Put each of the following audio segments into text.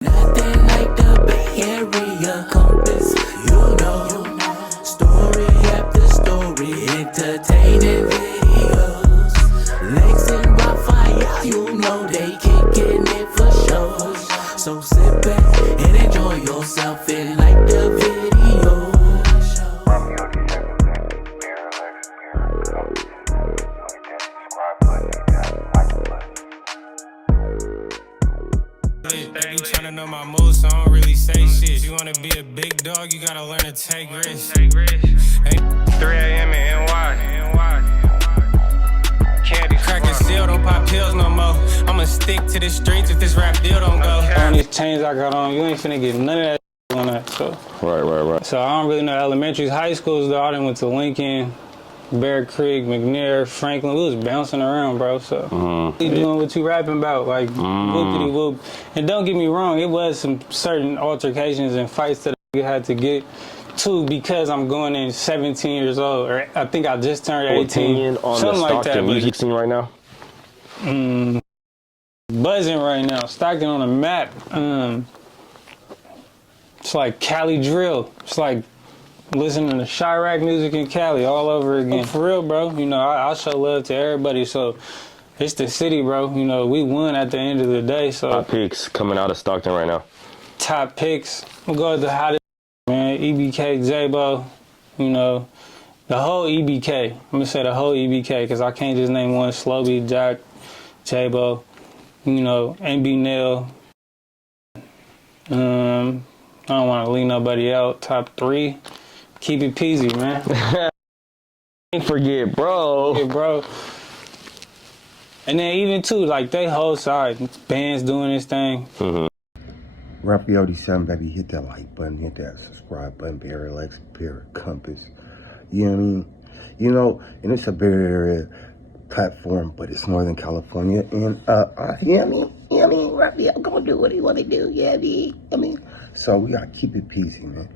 Nothing like the Bay Area compass, you know. Story after story, entertaining videos. Legs and Raphael, you know they kicking it for sure. So sit back and enjoy yourself and like the video. They be tryna know my moves, so I don't really say shit. You wanna be a big dog, you gotta learn to take risks. 3 a.m. in NY. Candy crackin' still don't pop pills no more. I'ma stick to the streets if this rap deal don't go. On these chains I got on, you ain't finna get none of that on that. So Right. So I don't really know elementaries, high schools though. I done went to Lincoln, Bear Creek, McNair, Franklin. We was bouncing around, bro. So you doing what you rapping about, like whoopity whoop. And don't get me wrong, it was some certain altercations and fights that I had to get to because I'm going in 17 years old, or I think I just turned 18. Opinion on something the like Stockton that. music scene right now? Buzzing right now. Stockton on the map. It's like Cali drill. It's like listening to Chirac music in Cali all over again. For real, bro. You know, I show love to everybody. So it's the city, bro. You know, we won at the end of the day. So Top picks coming out of Stockton right now. Top picks. We'll go with the hottest, man. EBK, Jaaybo. You know, the whole EBK. I'm gonna say the whole EBK because I can't just name one. Slobe, Jack, Jaaybo. You know, MB Nail. I don't want to leave nobody out. Top 3. KeepItPeezy, man. Can't forget, bro. Yeah, bro. And then even too, like they whole side bands doing this thing. Raphael D7, baby, hit that like button, hit that subscribe button, Barry Lex, Barry Compass. You know what I mean? You know, and it's a Bay Area platform, but it's Northern California. And you know what I mean? Raphael gonna do what he wanna do, you know what I mean? So we gotta keep it peasy, man.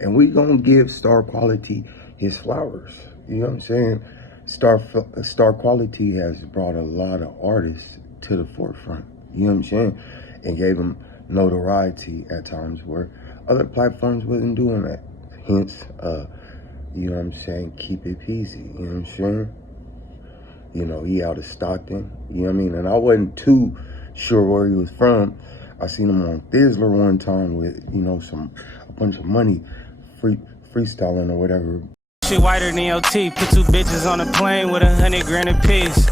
And we gonna give Star Quality his flowers. You know what I'm saying? Star Quality has brought a lot of artists to the forefront. You know what I'm saying? And gave them notoriety at times where other platforms wasn't doing that. Hence, you know what I'm saying? Keep it peasy. You know what I'm saying? You know, he out of Stockton. You know what I mean? And I wasn't too sure where he was from. I seen him on Thizzler one time with, you know, a bunch of money freestyling or whatever. Shit whiter than your teeth. Put 2 bitches on a plane with 100 grand a piece.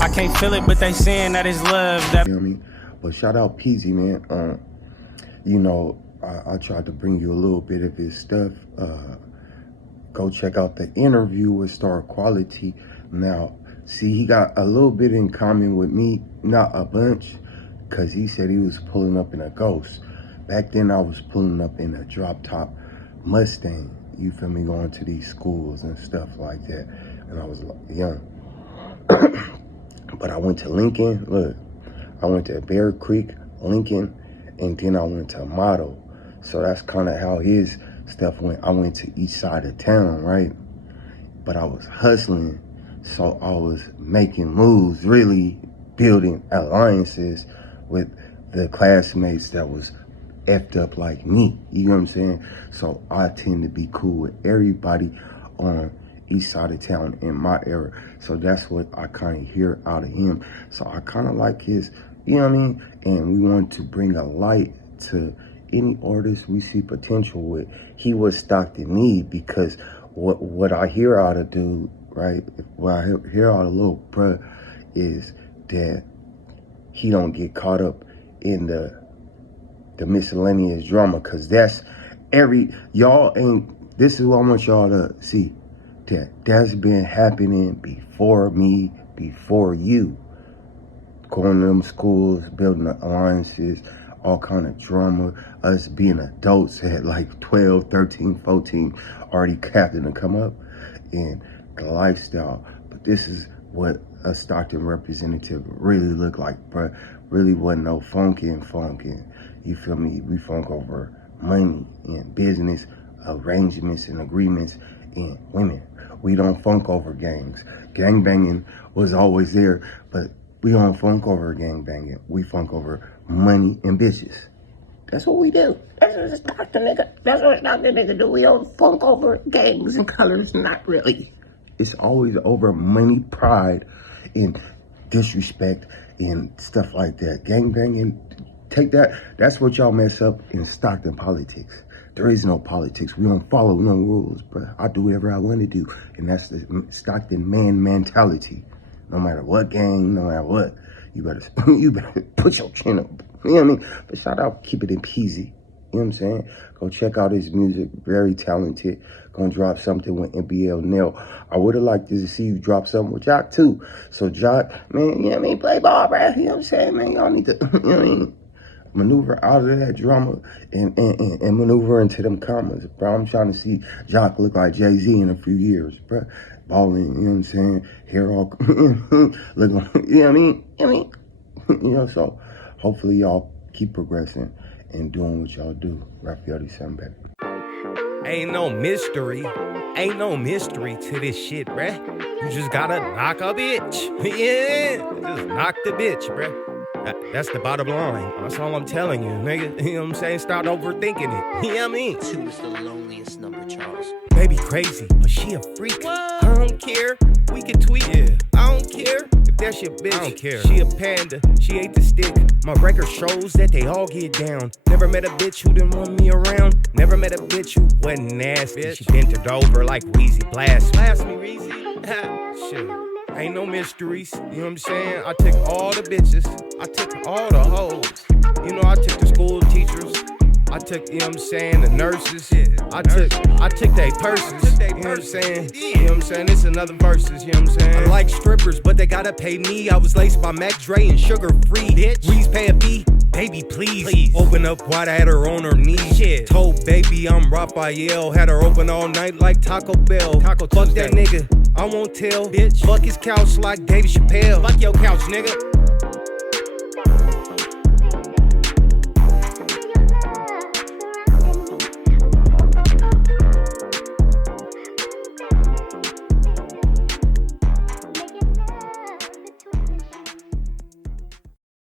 I can't feel it, but they saying that it's love. That you know what I mean? But shout out Peezy, man. You know, I tried to bring you a little bit of his stuff. Go check out the interview with Star Quality. Now, see, he got a little bit in common with me, not a bunch, because he said he was pulling up in a Ghost. Back then, I was pulling up in a drop-top Mustang, you feel me, going to these schools and stuff like that. And I was young. But I went to Lincoln, look, I went to Bear Creek, Lincoln, and then I went to Model. So that's kind of how his stuff went. I went to each side of town, right? But I was hustling, so I was making moves, really building alliances with the classmates that was effed up like me, you know what I'm saying? So I tend to be cool with everybody on east side of town in my era. So that's what I kind of hear out of him. So I kind of like his, you know what I mean? And we want to bring a light to any artist we see potential with. He was Stockton need because what I hear out of dude, right? What I hear out of little bruh is that he don't get caught up in the miscellaneous drama, because that's y'all ain't, this is what I want y'all to see, that's been happening before me, before you. Going to them schools, building alliances, all kind of drama, us being adults at like 12, 13, 14, already having to come up in the lifestyle. But this is what a Stockton representative really looked like, bruh. Really wasn't no funkin'. You feel me? We funk over money and business, arrangements and agreements, and women. We don't funk over gangs. Gang banging was always there, but we don't funk over gang banging. We funk over money and bitches. That's what we do. That's what Stockton nigga. That's what Stockton nigga do. We don't funk over gangs and colors. Not really. It's always over money, pride, and disrespect and stuff like that. Gangbanging, take that. That's what y'all mess up in Stockton politics. There is no politics. We don't follow no rules, bro. I do whatever I want to do, and that's the Stockton man mentality. No matter what gang, no matter what, you better put your chin up. You know what I mean? But shout out KeepItPeezy. You know what I'm saying? Go check out his music. Very talented. Gonna drop something with NBL Nell. I would have liked to see you drop something with Jock too. So Jock, man, you know what I mean? Play ball, bro. You know what I'm saying, man? Y'all need to, you know what I mean? Maneuver out of that drama and maneuver into them commas, bro. I'm trying to see Jock look like Jay-Z in a few years, bro. Balling, you know what I'm saying? Hair all, looking, you know what I mean? You know, so hopefully y'all keep progressing and doing what y'all do. Raphael December. Ain't no mystery to this shit, bruh. You just gotta knock a bitch. Yeah, just knock the bitch, bruh. That's the bottom line. That's all I'm telling you, nigga. You know what I'm saying? Start overthinking it. You know what I mean? 2 is the loneliest number, Charles. Baby crazy, but she a freak. What? I don't care. We can tweet. Yeah. I don't care if that's your bitch. I don't care. She a panda. She ate the stick. My record shows that they all get down. Never met a bitch who didn't want me around. Never met a bitch who wasn't nasty. Bitch. She bent it over like Weezy. Blast me, Weezy. Shit. Ain't no mysteries, you know what I'm saying? I took all the bitches, I took all the hoes. You know, I took the school teachers, I took, you know what I'm saying, the nurses. I took their purses, you know what I'm saying? You know what I'm saying? It's another verses, you know what I'm saying? I like strippers, but they gotta pay me. I was laced by Mac Dre and sugar free. Bitch, Reese pay a fee. Baby, please. Open up wide, I had her on her knees. Shit. Told baby I'm Raphael. Had her open all night like Taco Bell. Fuck that nigga, I won't tell. Bitch, fuck his couch like David Chappelle. Fuck your couch, nigga.